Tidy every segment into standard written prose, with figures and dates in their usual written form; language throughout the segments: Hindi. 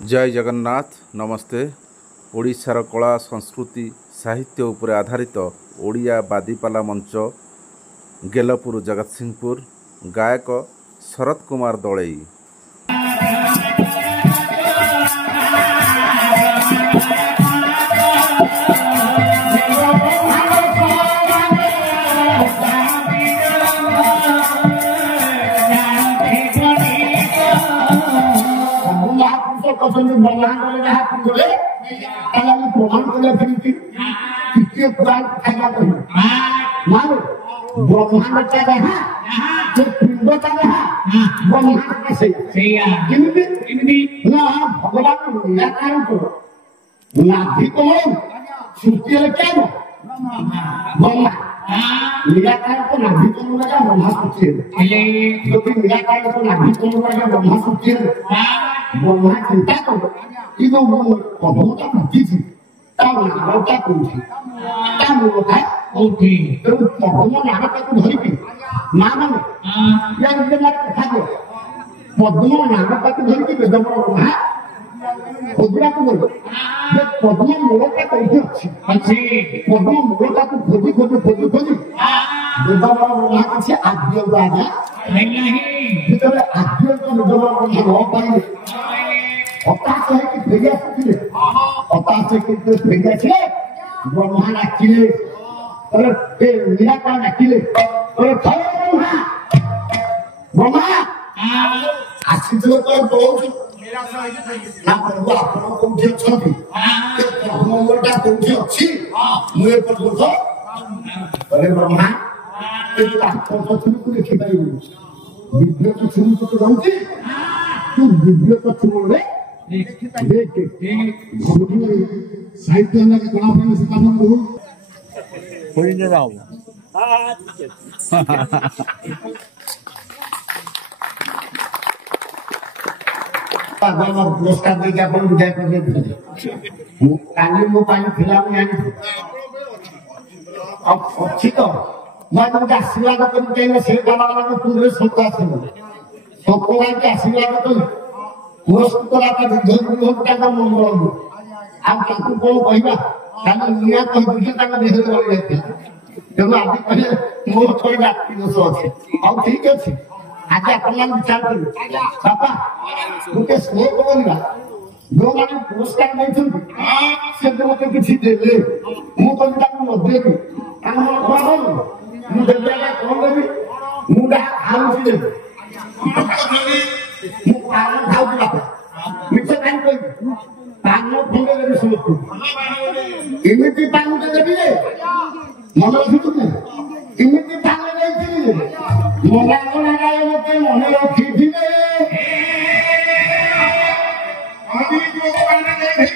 जय जगन्नाथ नमस्ते। ओडिशार कला संस्कृति साहित्य उपरे आधारित ओडिया बादीपाला मंच गेलपुर जगतसिंहपुर गायक शरद कुमार दलई। निराकार को नाभि कमल का ब्रह्मा सूत्र जो निराकार को नाभि कमल का ब्रह्मा सूत्र ब्रह्मा चिंता करो कि जो पद्मता मुक्ति थी नागता कौटी मूलता कौटी पद्म नागता को धरिकी ना माने या कथा दे पद्म नागता को धरिकी वेद ब्रह्मा खोजना को बोलो पद्म मूलता कौटी अच्छी पद्म मूलता को खोजी खोजी खोजी खोजी वेद ब्रह्मा किसी आद्य आजा जितने आद्य को वेद ब्रह्मा न पाइले हताश है कि फेरिया सकते हताश है कि फेरिया छे ब्रह्मा डाकिले अरे निराकार डाकिले अरे ब्रह्मा आसीथिल तो बहुत ना प्रभु आपण कोठी अछंती ब्रह्मटा कोठी अछि मुए पर्यंत अरे ब्रह्मा ए ताको तो तुमको देखि पाइबु दिव्य तो तुमको तो रहउची तू दिव्य तो तुमरे देख साहित्य अंदर के कला प्रेम से काम करू कोई न जाओ हां ठीक है बाबा पुरस्कार दे के अपन विजय कर दे काली मो पानी खिला में आनी अब अच्छी तो मैं तुमके आशीर्वाद कर चाहिए से गाना वाला पूरे सत्ता से सबको के आशीर्वाद कर पुरस्कार का विधि का मंगल आप ताकू को कहबा ताने निया कह दिए ताने देह कर लेते जब आप कहे मोर थोड़ी बात दोष अछि अब ठीक अछि आज अपन विचार करू पापा मुके स्नेह बोलबा जो माने पुरस्कार नहीं से मते किछि देले मु तो ताकू न देबी काम कोन मु देबा कोन देबी मु डा खाऊ छी देबी मु पान खाऊ छी बापा मिछ कान कोइ पान फंगे देबी सुनतु इमिति पान दे देबी रे मन रखितु ने इमिति पान दे देबी मोला को लगाए मते मने रखी दिले अभी जो पान दे देबी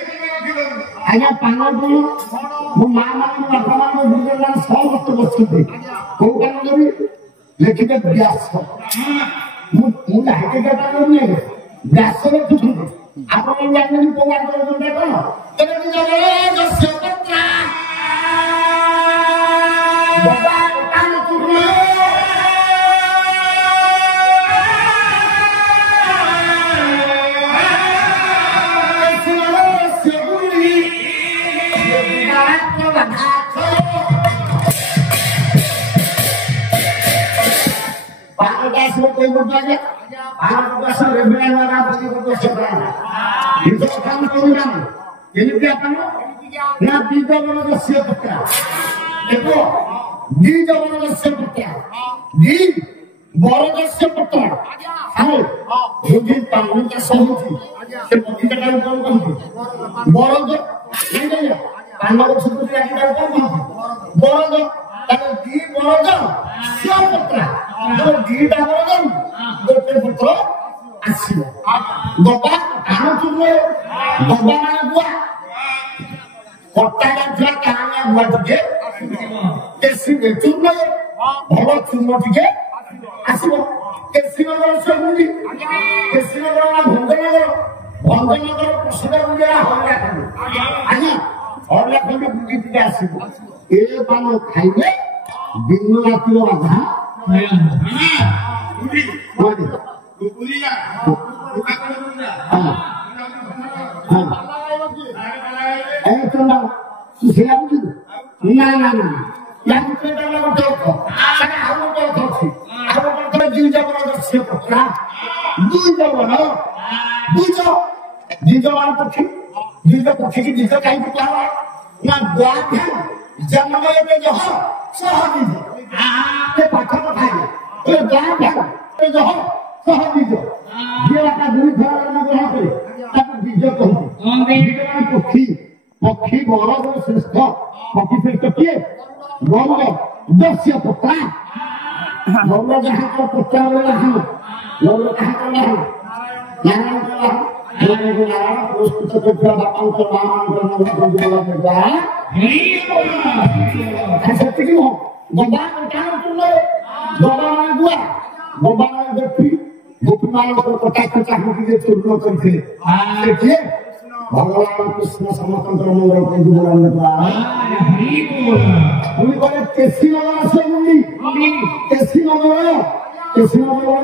आया पान बोलू मो मां मान बापा मान बुझला सब वस्तु बचते को कान देबी लेखिते व्यास मु लाइटे का पान नहीं व्यास रे तुझ आपण जानि को वार कर दे कोन तने जगे जस्य पत्रा बाबा कान तुरले कोई बोलता है भारत का सब रेबेल वाला कोई को सेवा ये तो काम करूंगा ये क्या करना ना बीज वाला से पक्का देखो बीज वाला से पक्का जी बरद से पक्का हां मुझे पानी का सही से पक्की का कौन कौन बरद नहीं नहीं पानी को सुपुरी आके कौन बरद ताके दी बरद से पक्का जो दीटा बरद गोटे पुत्र आसीबो बाबा कान तुले बाबा ना बुआ कट्टा का कान बुआ टिके केसी बेचुन भलो चुन टिके आसीबो केसी नगर से बुंदी केसी नगर ना भंगनगर प्रसिद्ध बुलिया होला आनी होला कोन बुंदी टिके आसीबो ए पान खाइबे दिन राति बाधा बुली बुली बुली जा चंदा सुशिला ना ना ना या चित्रकला गोटे सारे आउ गोटे अछि आउ गोटे जीव जबर से पकड़ा दुई जबर जीव मान पक्षी की जीव काई पकड़ा ना द्वार जन्मले में जो सहजी ते पाठ पठाए तो द्वार जो सहजी ये का दुई घर में ग्रहण करे ताको बीज कहते पक्षी पक्षी गौरव श्रेष्ठ पक्षी श्रेष्ठ किए गौरव दस्य पुत्र गौरव जहाँ का पुत्र वाला है गौरव कहाँ का है नारायण का नारायण को नारायण पुष्प चक्र बापाओं को नाम करना को जोड़ा देगा ऐसा क्यों हो बाबा उठा तुम लोग बाबा ने बुआ बाबा ने देखी गोपीनाथ को पता करता है कि ये चुर्नो करते देखिए भगवान कृष्ण समतंत्र मंगल को जुड़ाने का उन्हें बोले कैसी नगर से मुंडी कैसी नगर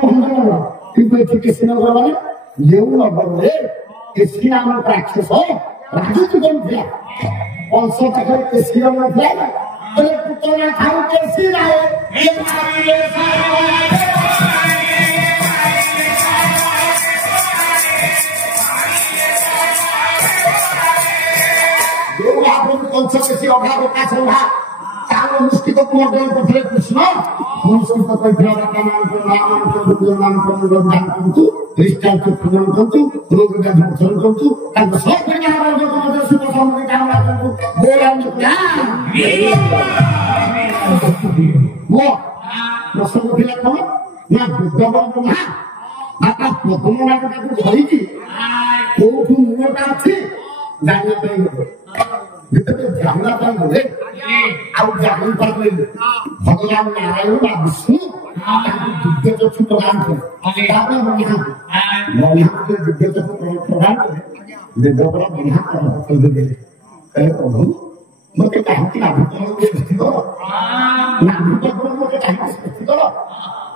हम किंतु कैसी नगर वाले ये नगर रे कैसी नाम का राक्षस हो राजू तो कौन था 500 तक कैसी नगर था तो पुत्र ने खाओ कैसी अभाव का चला चारों मुष्टि को मर्दन पथरे कृष्ण मुष्टि को कइथरा नाम को दृष्टांत प्रदान करतु रोग का दर्शन करतु तब सब परिवार को मदद से सामने काम करतु बोलान वो प्रसन्न दिला को ना बुद्धवन को ना आता प्रथम ना को धरि की कोठु मुटा अछि जाने पे जानना बोले और जान पर भगवान नारायण या विष्णु दिव्य चक्षु प्रदान करे के दिव्य चक्षु प्रदान करे दिव्य प्रदान प्रभु मत कहीं अभिप्राय स्थित हो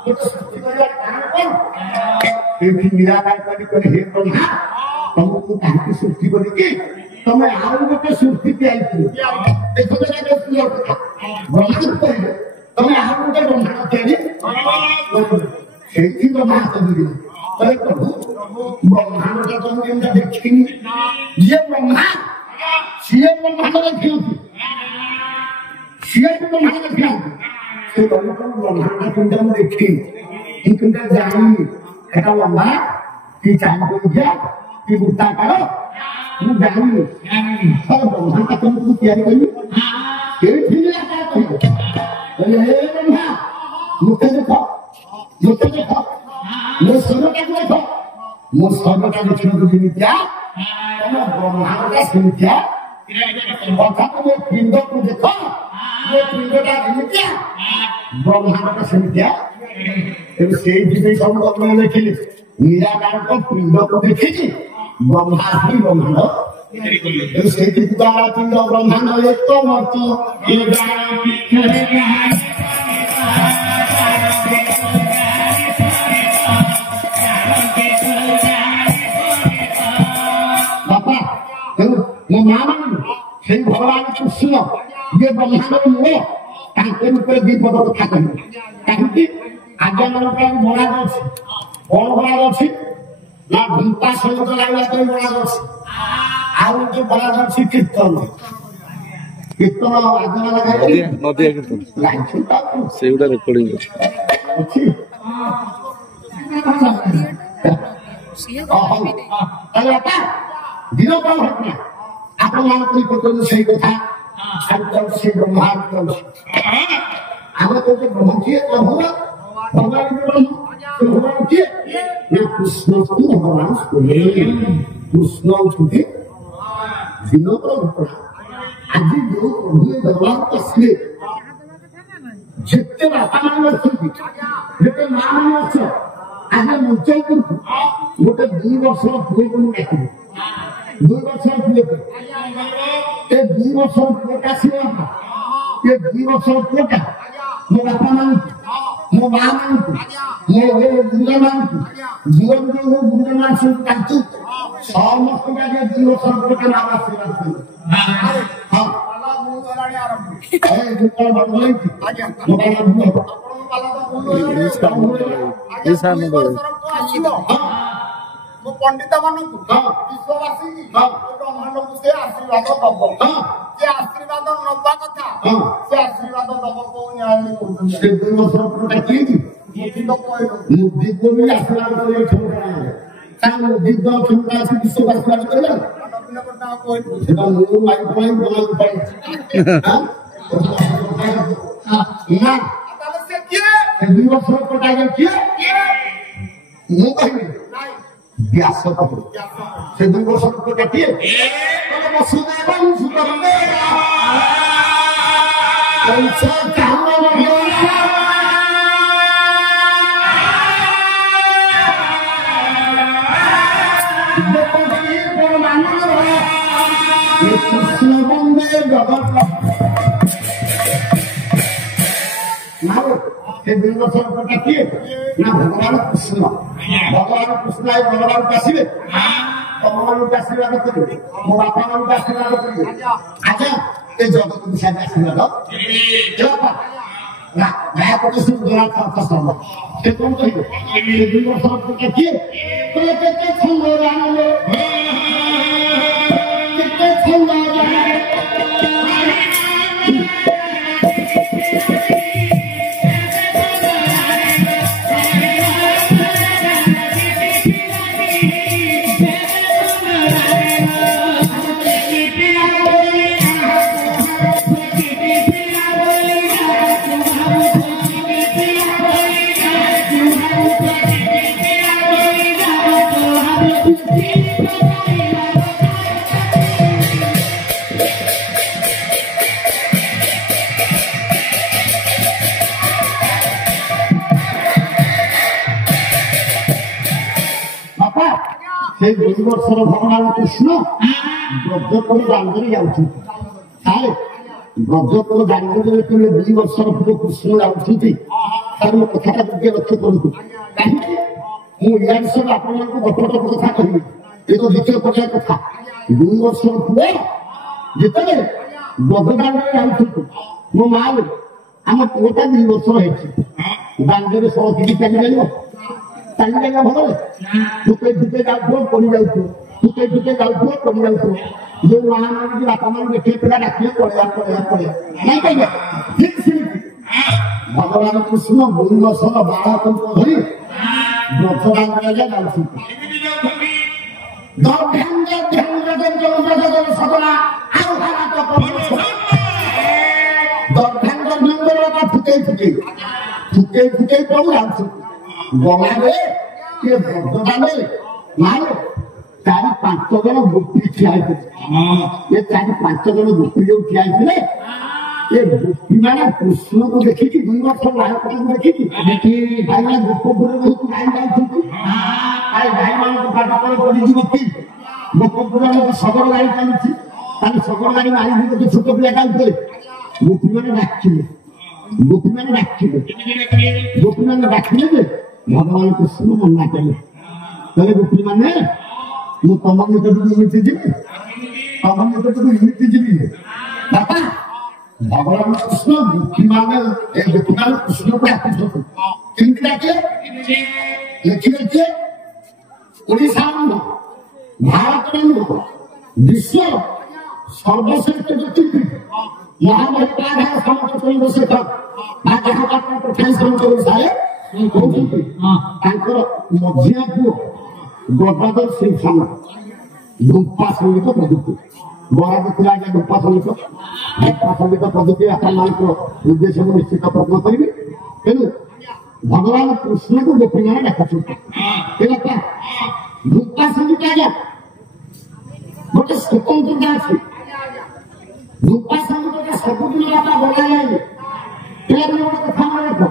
स्थित हो निराकार कर तुमको कहीं सृष्टि करके तुम्हें आउ गोटे सृष्टि देखो ब्रह्मांड तुम्हें आउ गोटे ब्रह्मांड से प्रभु ब्रह्मांड का तुम जमीन देखी ये ब्रह्मा सी ब्रह्मांड देखी सी ब्रह्मांड देखी से ब्रह्मांड तुम देखी तुम जानी এটা লম্বা কি চান করিয়া কি গুতা করো ମୁଁ ଜାଣିନି ସବ ବ୍ରହ୍ମାଣ୍ଡ ତୁମକୁ ତିଆରି କରିବି ଏଇଠି ହେ ବ୍ରହ୍ମା ମୋତେ ଦେଖ ମୋ ସ୍ୱରଟାକୁ ଦେଖ ମୋ ସ୍ୱରଟା ଦେଖିବାକୁ ଯେମିତିଆ ତମ ବ୍ରହ୍ମାଣ୍ଡଟା ସେମିତିଆ ଅର୍ଥାତ୍ ମୋ ପିଣ୍ଡକୁ ଦେଖ ମୋ ପିଣ୍ଡଟା ଯେମିତିଆ ବ୍ରହ୍ମାଣ୍ଡଟା ସେମିତିଆ ତେଣୁ ସେଇଥିପାଇଁ ସବୁ କର୍ମ ଲେଖିଲେ ନିରାକାରଙ୍କ ପିଣ୍ଡକୁ ଦେଖିଛି ब्रह्मांड ब्रह्मांड सेठी द्वारा पिंड ब्रह्मांड एक मत बापा मो मामा से भगवान कृष्ण ये ब्रह्मांड मुह ऊपर दीपद कथा कह कहीं आज्ञा मान बना कौन बना अच्छी ना घंटा सहित लागला तो बड़ा गछ आउ जो बड़ा गछ कीर्तन आज्ञा लगा नदी कीर्तन सेउडा रेकॉर्डिंग अछि अरे आता दिनो का घटना आपण मान कोई को सही कथा संत से ब्रह्मांड आगे तो ब्रह्म की भगवान भगवान की कृष्ण को भगवान कृष्ण छुटे दिनों पर घटना आज जो प्रभु भगवान असले जितने बापा मान जितने माँ मान आज मुझे गोटे 2 वर्ष पुए को डाकिबे 2 वर्ष पुए ये 2 वर्ष पुएटा सिवा ये 2 वर्ष पुएटा मो बापा मान मो माँ मान मो गुरुजा मान जीवन जो गुरुजा मान सब काटू ସମସ୍ତଙ୍କୁ ଆଜ୍ଞା 2 ବର୍ଷ ଗୋଟେ ନାମ ଆଶୀର୍ବାଦ ଦେବେ। ହଁ ମୁଁ ପଣ୍ଡିତ ମାନଙ୍କୁ ବିଶ୍ୱବାସୀ ବ୍ରହ୍ମାଣ୍ଡକୁ ସେ ଆଶୀର୍ବାଦ ଦବ। ସେ ଆଶୀର୍ବାଦ ନବା କଥା ସେ ଆଶୀର୍ବାଦ ଦବ କୋଉ ନ୍ୟାୟରେ କହୁଛନ୍ତି। ସେ 2 ବର୍ଷ ମୁଦିକୁ ବି ଆଶୀର୍ବାଦ କରିବାକୁ ତାଙ୍କ ମୁଦିକ କ୍ଷମତା ଅଛି ବିଶ୍ୱକୁ ଆଶୀର୍ବାଦ କରିବା। ସେଟା ମୁଁ ମାଇକ ପାଇଁ ବୋଲାକୁ ପାଇ ନା ସେ କିଏ 2 ବର୍ଷର କଥା କିଏ ମୁଁ କହିବି ବ୍ୟାସ କହୁ ସେ 2 ବର୍ଷର କଥା କିଏ ବସୁଦେବ কৃষ্ণ বন্দে জগৎ ସେ 2 ବର୍ଷର କଥା କିଏ ନା ଭଗବାନ କୃଷ୍ଣ। ଭଗବାନ କୃଷ୍ଣ ଭଗବାନଙ୍କୁ ଆସିବେ ଭଗବାନଙ୍କୁ ଆଶୀର୍ବାଦ କରିବେ ମୋ ବାପା ମାନଙ୍କୁ ଆଶୀର୍ବାଦ କରିବେ। ଆଚ୍ଛା ଏ ଜଗତକୁ ସାଥେ ଆଶୀର୍ବାଦ ସେ କଣ କହିବେ 2 ବର୍ଷର କଥା କିଏ କେତେ ଛନ୍ଦ ଜାଣିଲେ କେତେ ଛନ୍ଦ ଜାଣିଲେ সেই 2 ବର୍ଷର ଭଗବାନ କୃଷ୍ଣ ବ୍ରଜପୁର ଦାଣ୍ଡରେ ଯାଉଛନ୍ତି। ତାହେଲେ ବ୍ରଜପୁର ଦାଣ୍ଡରେ ଯେତେବେଳେ 2 ବର୍ଷର ପୁଅ କୃଷ୍ଣ ଯାଉଛନ୍ତି ତାର ମୋ କଥାଟା ଟିକେ ଲକ୍ଷ୍ୟ କରନ୍ତୁ। କାହିଁକି ମୁଁ ଇଆଡ ସବୁ ଆପଣମାନଙ୍କୁ ଗପଟ କଥା କହିବି। ଏ ତ ଦ୍ୱିତୀୟ ପର୍ଯ୍ୟାୟ କଥା। 2 ବର୍ଷର ପୁଅ ଯେତେବେଳେ ବ୍ରଜ ଦାଣ୍ଡରେ ଯାଉଛନ୍ତି ମୋ ମା ଆମ ପୁଅଟା 2 ବର୍ଷର ହେଇଛି ଦାଣ୍ଡରେ ସଳଖିକି ଚାଲିପାରିବ ଚାଲିପାରିବା ଭଲରେ ଠୁକେ ଠୁକେ ଯାଉଥିବ ପଡି ଯାଉଥିବ ଠୁକେ ଠୁକେ ଯାଉଥିବ ପଡି ଯାଉଥିବ ଯୋଉ ମା ମାନେ ବାପା ମାନେ ଦେଖିଲେ ପିଲା ଡାକିଲେ ପଳେଇବା ପଳେଇବା ପଳେଇବା ନାଇଁ କହିବେ ଠିକ ସେମିତି ଭଗବାନ କୃଷ୍ଣ 2 ବର୍ଷର ବାଳକଙ୍କୁ ଧରି ବ୍ରଜଦାଣ୍ଡରେ ଯାଉଛନ୍ତି। ଠୁକେ ଠୁକେ ପଡୁ ଯାଉଛନ୍ତି ଗଲାରେ କିଏ ବ୍ରଜଦାଣ୍ଡରେ ମାରେ 4-5 ଜଣ ଗୋପୀ ଠିଆ ହେଇଥିଲେ। ଏ 4-5 ଜଣ ଗୋପୀ ଯୋଉ ଠିଆ ହେଇଥିଲେ ଏ ଗୋପୀ ମାନେ କୃଷ୍ଣକୁ ଦେଖିକି 2 ବର୍ଷ ବାଳକଙ୍କୁ ଦେଖିକି ଭାଇନା ଗୋପପୁରରେ ବହୁତ ଗାଈ ଯାଉଛନ୍ତି ଗାଈ ମାନଙ୍କୁ ପାଠ ତଳେ ପଡିଯିବ କି ଗୋପପୁରରେ ଶଗଡ଼ ଗାଡ଼ି ଚାଲୁଛି ତାହେଲେ ଶଗଡ଼ ଗାଡ଼ି ମାରିକି ଗୋଟେ ଛୋଟ ପିଲା ଯାଉଥିଲେ ଗୋପୀମାନେ ଡାକିଲେ ଗୋପୀମାନେ ଡାକିଲେ ଯେ ଭଗବାନ କୃଷ୍ଣ ମନା କଲେ କହିଲେ ଗୋପୀ ମାନେ ମୁଁ ତମ ନିକଟକୁ ଏମିତି ଯିବି ବାପା ଭଗବାନ କୃଷ୍ଣ ଗୋପୀମାନେ ଏ ଗୋପୀମାନେ କୃଷ୍ଣକୁ ଡାକୁଛନ୍ତି କେମିତି ଡାକିଲେ ଲେଖିଲେ କିଏ ଓଡ଼ିଶାର ନୁହଁ ଭାରତର ନୁହଁ ବିଶ୍ୱର ସର୍ବଶ୍ରେଷ୍ଠ ଜ୍ୟୋତିର୍ବିଦ ମହାମହିପାଧାର ସମସ୍ତ ଚନ୍ଦ୍ରଶେଖର ବା ଯାହା ପଠାଇ ସମସ୍ତ ଓଡ଼ିଶାରେ କହୁଛନ୍ତି ତାଙ୍କର ମଝିଆ ପୁଅ ଗଦାଧର ସିଂ ସାମଲ ଧୂପା ସଙ୍ଗୀତ ପ୍ରଯୁକ୍ତି ବରାଦ ଥିଲା ଆଜ୍ଞା ଧୂପା ସଙ୍ଗୀତ ପ୍ରଯୁକ୍ତି ଆପଣମାନଙ୍କ ଉଦ୍ଦେଶ୍ୟକୁ ନିଶ୍ଚିତ ପ୍ରଦାନ କରିବେ। ତେଣୁ ଭଗବାନ କୃଷ୍ଣକୁ ଗୋପୀମାନେ ଡାକୁଛନ୍ତି ଧୂପା ସଙ୍ଗୀତ ଆଜ୍ଞା ଗୋଟେ ସ୍ୱତନ୍ତ୍ରତା ଅଛି। ଧୂପା ସଙ୍ଗୀତଟା ସବୁଦିନ ବାପା ବନାଯାଏନି ପିଲାମାନେ ଗୋଟେ କଥା ମନେ ରଖ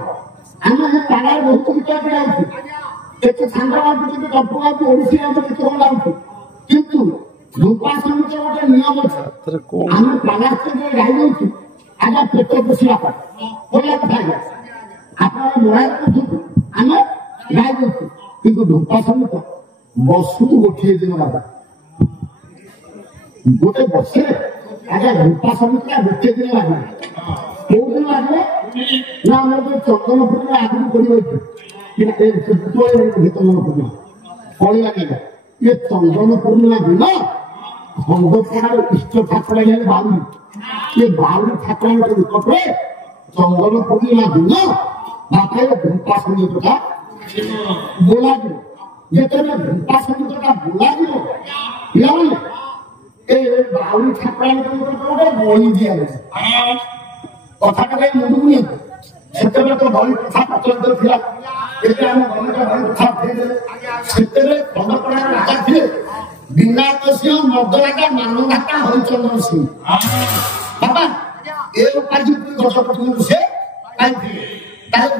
ଆମେ ସେ ପାড়ায় ବହୁତ ଗୀତ ଯାଉଛୁ କେତେ ସାଙ୍ଗ ଗାଉଛୁ କେତେ ଗପ ଗାଉଛୁ ଓଡ଼ିଶୀ ଗାଉଛୁ କେତେ କଣ ଗାଉଛୁ କିନ୍ତୁ ଧୂପା ସଙ୍ଗୀତ ଗୋଟେ ନିୟମ ଅଛି ଆମେ ପାଲାସ୍ତରେ ଗାଇ ଦଉଛୁ ଆଜ୍ଞା ପେଟ ପୋଷିବା ପାଇଁ ବଢିଆ କଥା ଆଜ୍ଞା ଆପଣ ଲଢାଇ କରୁଛନ୍ତି ଆମେ ଗାଇ ଦଉଛୁ କିନ୍ତୁ ଧୂପା ସଙ୍ଗୀତ ବର୍ଷକୁ ଗୋଟିଏ ଦିନ ବାବା ଗୋଟେ ବର୍ଷେ ଆଜ୍ଞା ରୂପା ସମିତିଟା ଗୋଟେ ଦିନ ଲାଗିବ। କୋଉ ଦିନ ଲାଗିବ ନା ଆମର ଯୋଉ ଚନ୍ଦନ ପୂର୍ଣ୍ଣିମା ଆଗରୁ ପଡିବ ଚନ୍ଦନ ପୂର୍ଣ୍ଣିମା ପଳିଲା ଆଜ୍ଞା ଇଏ ଚନ୍ଦନ ପୂର୍ଣ୍ଣିମା ଦିନ ଖଣ୍ଡପଡ଼ାର ଇଷ୍ଟ ଠାକୁର ହେଲେ ବାଉରୀ। ଏ ବାଉରୀ ଠାକୁରଙ୍କ ନିକଟରେ ଚନ୍ଦନ ପୂର୍ଣ୍ଣିମା ଦିନ ବାପାର ରୂପା ସଙ୍ଗୀତଟା ବୋଲାଯିବ। ଯେତେବେଳେ ରୂପା ସଙ୍ଗୀତଟା ବୋଲାଯିବ ପିଲାମାନେ ଏ ବାଉରୀ ଠାକୁରଙ୍କ ଗୋଟେ ବଳି ଦିଆଯାଏ। କଥାଟା କାହିଁ ମୁଣ୍ଡକୁ ନିଅନ୍ତୁ। ସେତେବେଳେ ତ ବଳି ପ୍ରଥା ପ୍ରଚଳିତ ଥିଲା। ଏବେ ଆମ ଗଭର୍ଣ୍ଣମେଣ୍ଟ ବଳି ପ୍ରଥା ଉଠେଇଦେଲେ। ସେତେବେଳେ ଖଣ୍ଡପଡ଼ାର ରାଜା ଥିଲେ ବିନାୟକ ସିଂହ ମର୍ଦ୍ଦରାଜା ମାନଘାଟା ହରିଚନ୍ଦ୍ର ସିଂହ। ବାବା ଏ ଉପାଧି ଗଛ ପଠେଇବାକୁ ସେ ପାଇଥିଲେ। ତାର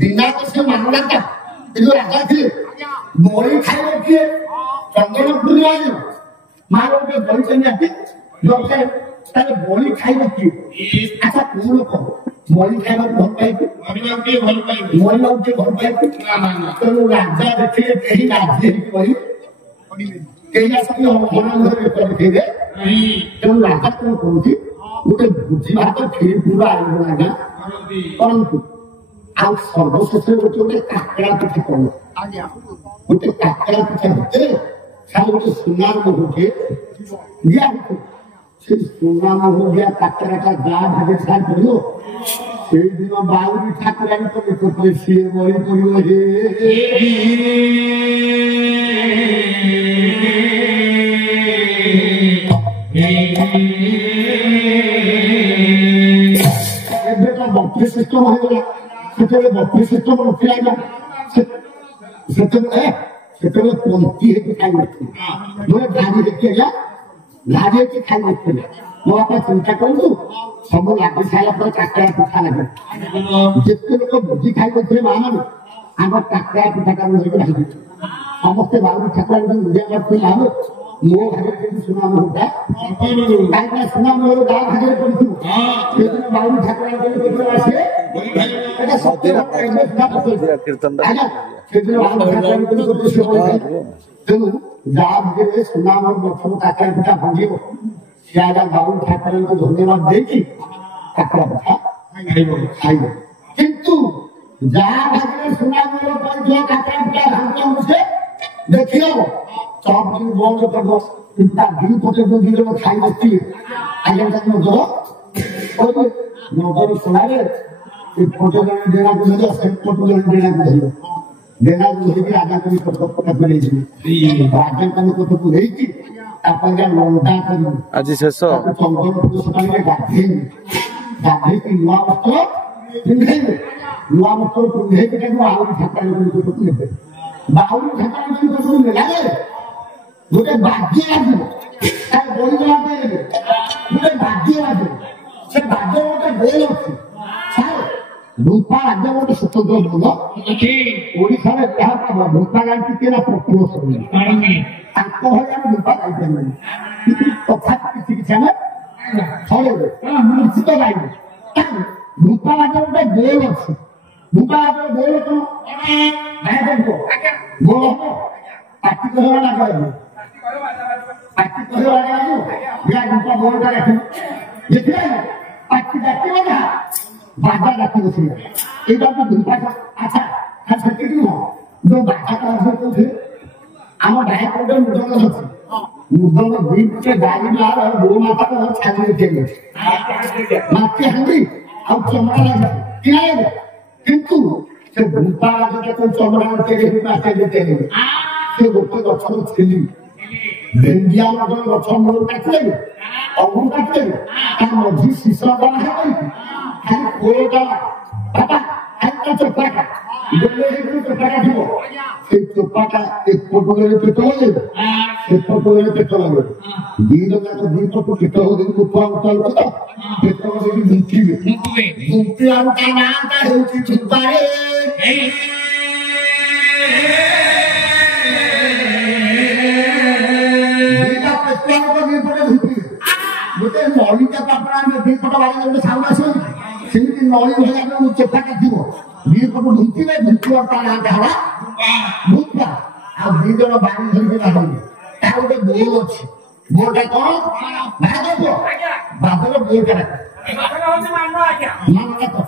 ବିନାୟକ ସିଂହ ମାନଘାଟା ଏ ଯୋଉ ରାଜା ଥିଲେ ବଳି ଖାଇବ କିଏ ଚନ୍ଦନ ପୂର୍ଣ୍ଣିମା ଦିନ ମା ଗୋଟେ ବଳି ଚାଲିଆସି ଦରକାର ତାହେଲେ ବଳି ଖାଇବ କିଏ? ଆଚ୍ଛା କୋଉ ଲୋକ ବଳି ଖାଇବାକୁ ଭଲ ପାଇବେ? ମରିବାକୁ କିଏ ଭଲ ପାଇବେ? ତେଣୁ ରାଜା ଦେଖିଲେ କେହି ରାଜି ହେଇକି ବଳି କେହି ଆସିକି ହରଣରେ ଦେଖେଇବେ। ତେଣୁ ରାଜା କଣ କରୁଛି ଗୋଟେ ଭୋଜି ଭାତ କ୍ଷୀରି ପୁରା ଆয়োଜନ ଆଜ୍ଞା କରନ୍ତୁ। ଆଉ ସର୍ବଶେଷରେ ଗୋଟେ କାକରା ପିଠା କରୁ। ଗୋଟେ କାକରା ପିଠା ଭିତରେ ଖାଲି ଗୋଟେ ସୁନା ମହୁଟିଏ ଦିଆ ହେଇଥିବ। ସେ ସୁନା ମହୁ ଦିଆ କାକରାଟା ଯାହା ଭାବେ ଖାଇ ପଡିବ ସେଇଦିନ ବାଉରୀ ଠାକୁରାଣୀ ନିକଟରେ ସିଏ ବଳି ପଡିବ। ଏବେ ତ ବଫେ ସିଷ୍ଟମ ହେଇଗଲା। ସେତେବେଳେ ବଫେ ସିଷ୍ଟମ ନଥିଲା। ସେତେବେଳେ ପନ୍ତି ହେଇକି ଖାଇ ନଥିଲେ। ଗୋଟେ ଗାଡି ଦେଖି ଆଜ୍ଞା ଗାଡି ହେଇକି ଖାଇ ନଥିଲେ। ମୋ ବାପା ଚିନ୍ତା କରନ୍ତୁ ସବୁ ଲାଗି ସାରିଲା ପରେ କାକରା ପିଠା ଲାଗେ। ଯେତେ ଲୋକ ଭୋଜି ଖାଇ ନଥିଲେ ମା ମାନେ ଆମ କାକରା ପିଠାଟା ଧରିକି ଭାଜି ସମସ୍ତେ ବାଉରୀ ଠାକୁରାଣୀ ମୁଣ୍ଡିଆ କରିଥିଲେ ମା ମୋ ଭାଗରେ କିନ୍ତୁ ସୁନା ମହୁଟା କାହିଁକିନା ସୁନା ମହୁର ଗାଁ ଭାଗରେ ପଡିଥିବ ସେଦିନ ବାଉରୀ ଠାକୁରାଣୀ ଆସିବେ ସେଦିନ ତେଣୁ ଯାହା ଭିତରେ ସୁନା ମହୁ ଗଛରୁ କାକରା ପିଠା ଭାଙ୍ଗିବ ସେ ଆଜ୍ଞା ବାଉରୀ ଠାକୁରାଣୀଙ୍କୁ ଧନ୍ୟବାଦ ଦେଇକି କାକରା ପିଠା ଖାଇବ। କିନ୍ତୁ ଯାହା ଭାଗରେ ସୁନା ମହୁର ପଡ଼ିଥିବ କାକରା ପିଠା ଭାଙ୍ଗିବ ସେ ଦେଖିବ ଚପ କିନ୍ତୁ ବନ୍ଦ କରିବ। କିନ୍ତୁ ତା ଦୁଇ ପଟେ ଯୋଉ ଦି ଜଣ ଖାଇ ବସିଥିବେ ଆଜ୍ଞା ତାକୁ ନଜର ନଜର ଶୁଣାରେ ଏପଟ ଜଣେ ଡେଣାକୁ ଧରିବ ସେପଟ ଜଣେ ଡେଣାକୁ ଧରିବ। ଡେଣାକୁ ଧରିକି ରାଜାଙ୍କ ନିକଟକୁ ନେଇଯିବେ। ରାଜାଙ୍କ ନିକଟକୁ ନେଇକି ତାପରେ ଲଣ୍ଡା କରିବେ। ଆଜି ଶେଷ ଚନ୍ଦନ ପୁରୁଷ ପାଣିରେ ଗାଧେଇବେ। ଗାଧେଇକି ନୂଆ ବସ୍ତ୍ର ପିନ୍ଧେଇବେ। ନୂଆ ବସ୍ତ୍ର ପିନ୍ଧେଇକି ତାକୁ ବାଉରୀ ଠାକୁରାଣୀଙ୍କ ନିକଟକୁ ନେବେ। ବାଉରୀ ଠାକୁରାଣୀଙ୍କ ନିକଟକୁ ନେଲାବେଳେ ଗୋଟେ ବାଦ୍ୟ ବାଜିବ। ତାର ବଳି ଦେବା ପାଇଁ ନେବେ ଗୋଟେ ବାଦ୍ୟ ବାଜିବ। ସେ ବାଦ୍ୟ ଗୋଟେ ବେଲ ଅଛି ରୂପା ରାଜ୍ୟ ଗୋଟେ ସ୍ୱତନ୍ତ୍ର ବୋଲ ଓଡିଶାରେ ଯାହା ରୂପା ଗାଇଛି କିଏ ନା ପ୍ରଫୁଲ୍ଲ ସ୍ୱାଇଁ ତାଙ୍କ ଭଳି ଆମେ ରୂପା ଗାଇପାରିବାନି। କିନ୍ତୁ ତଥାପି କିଛି କିଛି ଆମେ ଛଡ଼େଇବେ ନିଶ୍ଚିତ ଗାଇବେ। ରୂପା ରାଜ୍ୟ ଗୋଟେ ବେଲ ଅଛି। ରୂପା ରାଜ୍ୟର ବେଲ କଣ ବୋଲ ହବ ପାଟି କହିବା ଲାଗା ପାଟି କହିବା ଲାଗା ରୂପା ବୋଲଟା ରଖିବ ଦେଖିଲେ ପାଟି ଡାକିବ ନା ବାଧା ଡାକିବ ସେ ଏଇଟା ତ ଦୁର୍ଭାଗ୍ୟ। ଆଚ୍ଛା ସେତିକି ନୁହଁ ଯୋଉ ବାଧା କହୁଥିଲେ ଆମ ଡାଇରେକ୍ଟ ମୃଦଙ୍ଗ ଅଛି। ମୃଦଙ୍ଗ ଦୁଇ ପଟେ ଗାଈ ଗୋ ମାତାର ଛାଡ଼ିରେ ଦିଆଯାଇଛି ମାଟି ହାଣ୍ଡି ଆଉ ଚମଡ଼ା ଲାଗିଛି କିଣା ଲାଗିବ। କିନ୍ତୁ ସେ ଭୂପା ରାଜାକୁ ଚମଡ଼ା ତିଆରି ହୋଇ ମାଟିରେ ତିଆରି ସେ ଗୋଟେ ଗଛର ଥିଲି ଭେଣ୍ଡିଆ ମଧ୍ୟ ଗଛ ମୂଳରୁ କାଟିଦେବେ ଅଙ୍ଗୁର କାଟିଦେବେ ତା ମଝି ଶିଶ ଖାଲି କୋଳଟା ବାପା ଖାଲି ତା ଚୋପାଟା ଚୋପାଟା ଥିବ ସେଇ ଚୋପାଟା ଏପଟରେ ପେଟ ଲଗେଇବ ସେପଟରେ ପେଟ ଲଗେଇବ ଦିଟା ଯାକ ଦୁଇ ପଟ ପେଟ ଲଗେଇକି ଉଠା ଉଠା ଲୋକ ତ ପେଟ ଲଗେଇକି ଢୁଙ୍କିବେ ଢୁଙ୍କିବାକୁ ତା ନାଁଟା ହେଉଛି ଚୋପାରେ। ଦିଟା ପେଟ ଦୁଇ ପଟେ ଢୁଙ୍କିବେ ଗୋଟେ ନଳିଟା ପାପଡ଼ା ଦୁଇ ପଟ ବାଡି ଗୋଟେ ସାଉଣ୍ଡ ଆସିବନି ସେମିତି ନଳି ଭଳିଆ ଯୋଉ ଚୋପାଟା ଥିବ ଦି ପଟ ଢୁଙ୍କିବେ ଢୁଙ୍କିବା ତା ନାଁଟା ହେଲା ଭୂପା। ଆଉ ଦି ଜଣ ବାଡ଼ି ଧରିକି ବାହାରିବେ। ତା ଗୋଟେ ବୋଲ ଅଛି बोलता कौन भाग दो बादल बोल कर मान रखो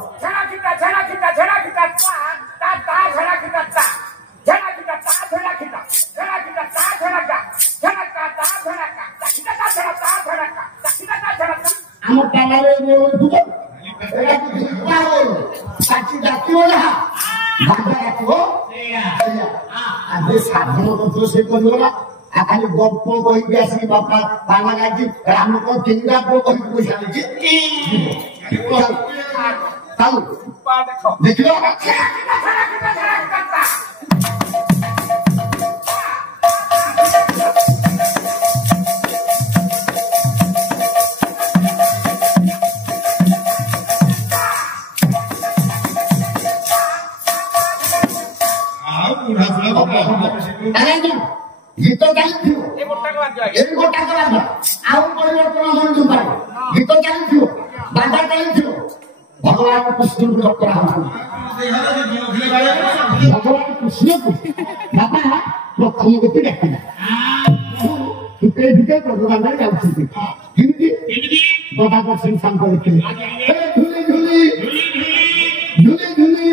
हम टाले बोल दो एला की बोल साची डाकी होला बादल डाको आदे साधन को से कोला खाली गप कही आसी बापा पाला गाजी राम को चिंगा को कही पैसा देख लो गीत ଚାଲିଥିବ ଏ ଗୋଟା କଲା ଆଉ ପରିବର୍ତ୍ତନ ହଉନି ପାରେ ଗୀତ ଚାଲିଥିବ ବାଧା ଚାଲିଥିବ ଭଗବାନ କୃଷ୍ଣଙ୍କୁ ଡକରା ହଉଛନ୍ତି ଭଗବାନ କୃଷ୍ଣକୁ ବାପା ପ୍ରଥମ ଗତି ଡାକିଲା ଭିତରେ ଭିତରେ ଭଗବାନ ଯାଉଛନ୍ତି କେମିତି ଗଦା ପର୍ସେଣ୍ଟ ଶାନ୍ତ ଦେଖିଲେ ଝୁଲି ଝୁଲି ଝୁଲି ଝୁଲି